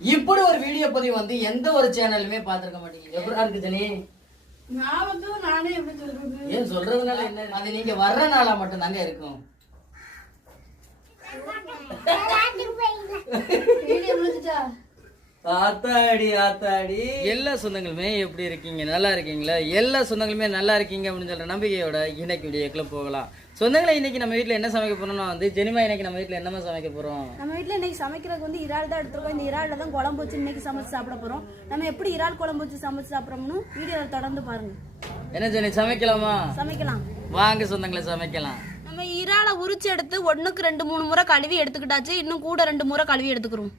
இப்படி ஒரு வீடியோ பதிவு வந்து எந்த ஒரு சேனலுமே பார்த்திருக்க மாட்டீங்க. எப்படி இருக்கு ஜனி நான் வந்து நானே எப்படி சொல்றது? ஏன் சொல்றதுனால என்ன அது நீங்க வர்ற நாளா மட்டும் தாங்க இருக்கும். வீடியோ முடிஞ்சுட்டா ஆத்தாடி ஆத்தாடி. எல்லா சொந்தங்களுமே எப்படி இருக்கீங்க? நல்லா இருக்கீங்களா? எல்லா சொந்தங்களுமே நல்லா இருக்கீங்க அப்படின்னு சொல்ற நம்பிக்கையோட இன்னைக்கு வீடியோக்குள்ள போகலாம். சொந்தங்களை இன்னைக்கு நம்ம வீட்ல என்ன சமைக்க போறோம்னா வந்து ஜெனிமா இன்னைக்கு நம்ம வீட்ல என்னமா சமைக்க போறோம்? நம்ம வீட்டில் இன்னைக்கு சமைக்கிறதுக்கு வந்து இறால் தான் எடுத்துருக்கோம். இந்த இறாலில் தான் குழம்பு வச்சு இன்னைக்கு சமைச்சு சாப்பிட போகிறோம் நம்ம எப்படி இறால் குழம்பு வச்சு சமைச்சு சாப்பிட்றோம்னு வீடியோவில் தொடர்ந்து பாருங்க. என்ன ஜெனி சமைக்கலாமா? சமைக்கலாம். வாங்க சொந்தங்களை சமைக்கலாம். நம்ம இறாலை உரிச்சு எடுத்து ஒன்றுக்கு ரெண்டு மூணு முறை கழுவி எடுத்துக்கிட்டாச்சு. இன்னும் கூட ரெண்டு முறை கழுவி எடுத்துக்கிறோம்.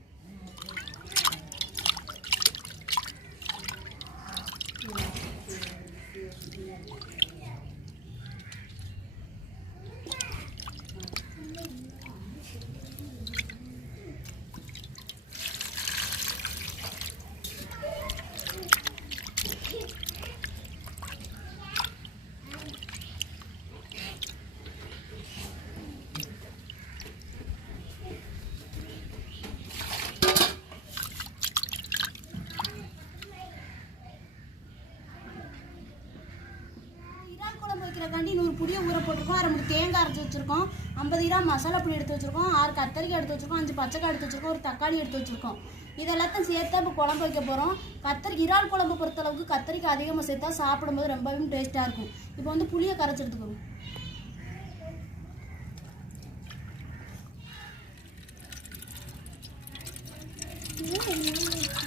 இறால் குழம்பு நூறு புளியை ஊற போட்டிருக்கோம். அரை மூணு தேங்காய் அரைச்சி வச்சுருக்கோம். ஐம்பது கிராம் மசாலா புளி எடுத்து வச்சிருக்கோம். ஆறு கத்தரிக்காய் எடுத்து வச்சிருக்கோம். அஞ்சு பச்சைக்காய் எடுத்து வச்சிருக்கோம். ஒரு தக்காளி எடுத்து வச்சிருக்கோம். இதெல்லாத்தையும் சேர்த்தா இப்போ குழம்பு வைக்க போகிறோம் கத்தரி இறால் குழம்பு பொறுத்தளவுக்கு கத்தரிக்காய் அதிகமாக சேர்த்தா சாப்பிடும்போது ரொம்பவும் டேஸ்ட்டாக இருக்கும். இப்போ வந்து புளியை கரைச்சி எடுத்துக்கிறோம் நம்ம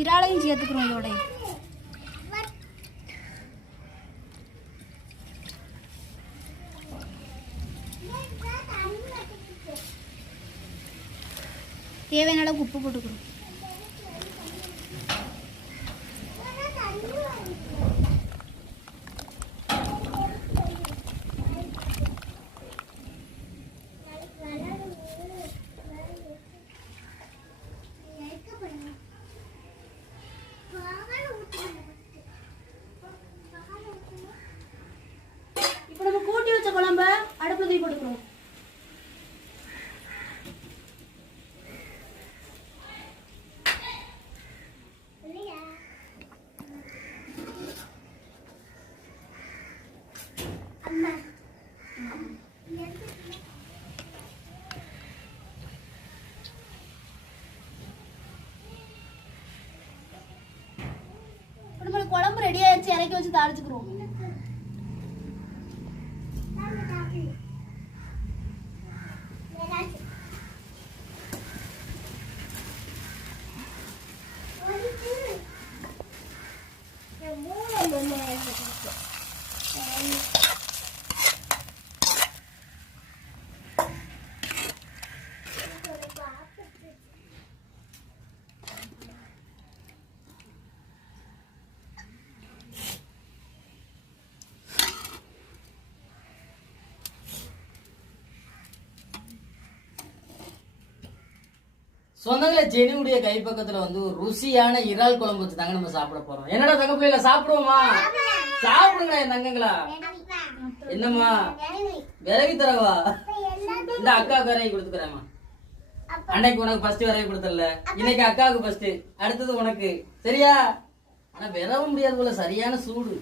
ഒരാളെയും ചെയ്യാത്തക്കുള്ളൂ ഇവിടെ ദേവനാളെ കുപ്പ് കൊടുക്കണം அடுப்புல நம்ம குழம்பு ரெடி ஆயிடுச்சு இறக்கி வச்சு தாளிச்சுக்கிறோம். சொந்தங்கள ஜெனியுடைய கைப்பக்கத்துல வந்து ஒரு ருசியான இறால் குழம்பு வச்சு தாங்க நம்ம சாப்பிட போறோம். என்னடா தங்க பிள்ளைல சாப்பிடுவோமா? சாப்பிடுங்க என் தங்கங்களா. என்னம்மா? விரவி தரவா? இந்த அக்கா விரவி கொடுத்துக்கிறேம்மா. அன்னைக்கு உனக்கு ஃபர்ஸ்ட் விரவி கொடுத்தல இன்னைக்கு அக்காவுக்கு ஃபர்ஸ்ட் அடுத்தது உனக்கு. சரியா? ஆனா விரவ முடியாது போல சரியான சூடு.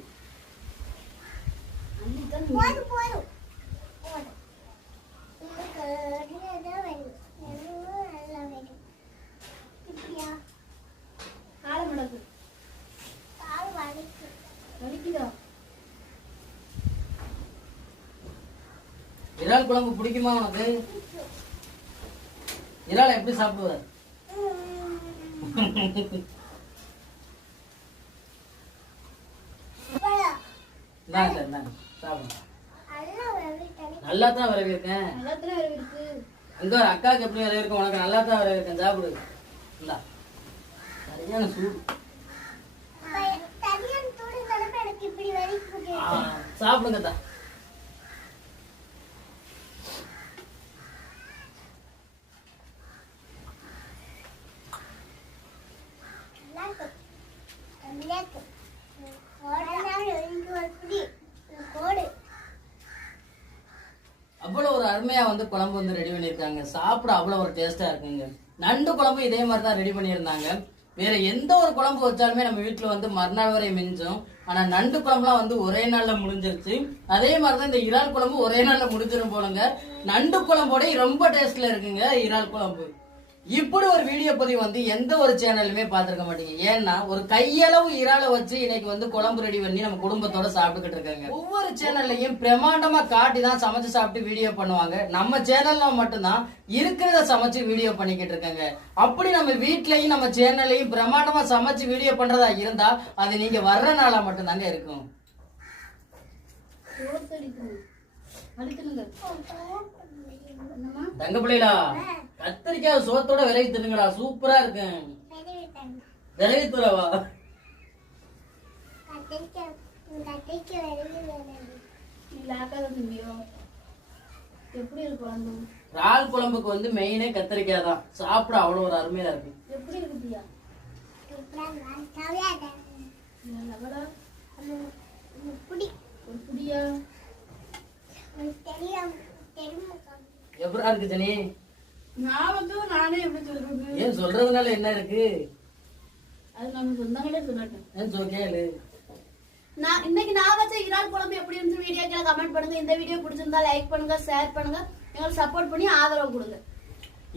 இறால் குழம்பு பிடிக்குமா உனக்கு? இறால் எப்படி சாப்பிடுவ? இந்தாங்க இந்தாங்க சாப்பிடுங்க நல்லா தான் வரவேற்கேன் எல்லாத்துல வேற இருக்கு அங்க ஒரு அக்காவுக்கு எப்படி வரவேற்கும் உனக்கு நல்லா தான் வரவேற்கேன் சாப்பிடு. இல்ல சரியான சூடு. சாப்பிடுங்க அவ்வளோ ஒரு அருமையாக வந்து குழம்பு வந்து ரெடி பண்ணியிருக்காங்க. சாப்பிட அவ்வளோ ஒரு டேஸ்ட்டாக இருக்குங்க. நண்டு குழம்பு இதே மாதிரி தான் ரெடி பண்ணியிருந்தாங்க. வேற எந்த ஒரு குழம்பு வச்சாலுமே நம்ம வீட்டில் வந்து மறுநாள் வரை மிஞ்சும். ஆனால் நண்டு குழம்புலாம் வந்து ஒரே நாளில் முடிஞ்சிருச்சு. அதே மாதிரி தான் இந்த இறால் குழம்பு ஒரே நாளில் முடிஞ்சிடும் போலங்க. நண்டு குழம்போட ரொம்ப டேஸ்ட்ல இருக்குங்க இறால் குழம்பு. இப்படி ஒரு வீடியோ பதிவு வந்து எந்த ஒரு சேனலுமே பார்த்திருக்க மாட்டீங்க. ஏன்னா ஒரு கையளவு இறால வச்சு இன்னைக்கு வந்து குழம்பு ரெடி பண்ணி நம்ம குடும்பத்தோட சாப்பிட்டுக்கிட்டு இருக்காங்க. ஒவ்வொரு சேனல்லையும் பிரம்மாண்டமா காட்டி தான் சமைச்சு சாப்பிட்டு வீடியோ பண்ணுவாங்க. நம்ம சேனல்ல மட்டும்தான் இருக்கிறத சமைச்சு வீடியோ பண்ணிக்கிட்டு இருக்காங்க. அப்படி நம்ம வீட்லயும் நம்ம சேனல்லையும் பிரம்மாண்டமா சமைச்சு வீடியோ பண்றதா இருந்தா அது நீங்க வர்ற நாளா மட்டும்தாங்க இருக்கும். தங்க பிள்ளைகளா? கத்திரிக்காய் சோத்தோட விலகி தின்னுங்கடா சூப்பரா இருக்கும் விலகி தூரவா இறால் குழம்புக்கு வந்து மெயினே கத்திரிக்காய் தான். சாப்பிட அவ்வளோ ஒரு அருமையா இருக்கு. எப்படி இருக்கு பிரியா? லவடா ஒரு புடியா? எப்படா இருக்கு ஜனி? நான் வந்து நானே எப்படி சொல்றது? ஏன் சொல்றதுனால என்ன இருக்கு? அது நம்ம சொந்தங்களே சொல்லட்டும். ஏன் சொல் கேளு. நான் இன்னைக்கு நான் வச்ச இறால் குழம்பு எப்படி இருந்து வீடியோ கீழே கமெண்ட் பண்ணுங்க. இந்த வீடியோ பிடிச்சிருந்தா லைக் பண்ணுங்க ஷேர் பண்ணுங்க. எங்களுக்கு சப்போர்ட் பண்ணி ஆதரவு கொடுங்க.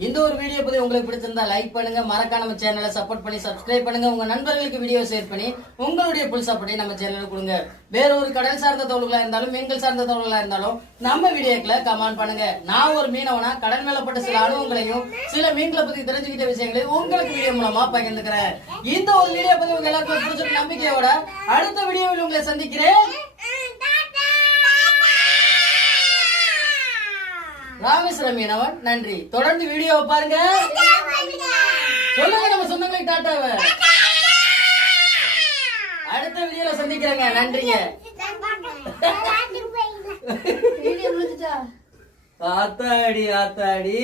இந்த ஒரு வீடியோ பத்தி உங்களுக்கு பிடிச்சிருந்தா லைக் பண்ணுங்க. மறக்காம நம்ம சேனலை சப்போர்ட் பண்ணி சப்ஸ்கிரைப் பண்ணுங்க. உங்க நண்பர்களுக்கு வீடியோ ஷேர் பண்ணி உங்களுடைய புல் சப்போர்ட்டை நம்ம சேனலுக்கு கொடுங்க. வேற ஒரு கடல் சார்ந்த தோழர்களா இருந்தாலும் மீன்கள் சார்ந்த தோழர்களா இருந்தாலும் நம்ம வீடியோக்களை கமெண்ட் பண்ணுங்க. நான் ஒரு மீனவனா கடல் மேலப்பட்ட சில அனுபவங்களையும் சில மீன்களை பத்தி தெரிஞ்சுக்கிட்ட விஷயங்களையும் உங்களுக்கு வீடியோ மூலமா பகிர்ந்துக்கிறேன். இந்த ஒரு வீடியோ பத்தி உங்க எல்லாருக்கும் பிடிச்சிருக்க நம்பிக்கையோட அடுத்த வீடியோவில் உங்களை சந்திக்கிறேன். ராமேஸ்வரம் மீனவன் நன்றி. தொடர்ந்து வீடியோவை பாருங்க. சொல்லுங்க நம்ம சொந்தங்களை டாட்டாவ. அடுத்த வீடியோல சந்திக்கிறேங்க. நன்றிங்க. ஆத்தாடி. ஆத்தாடி.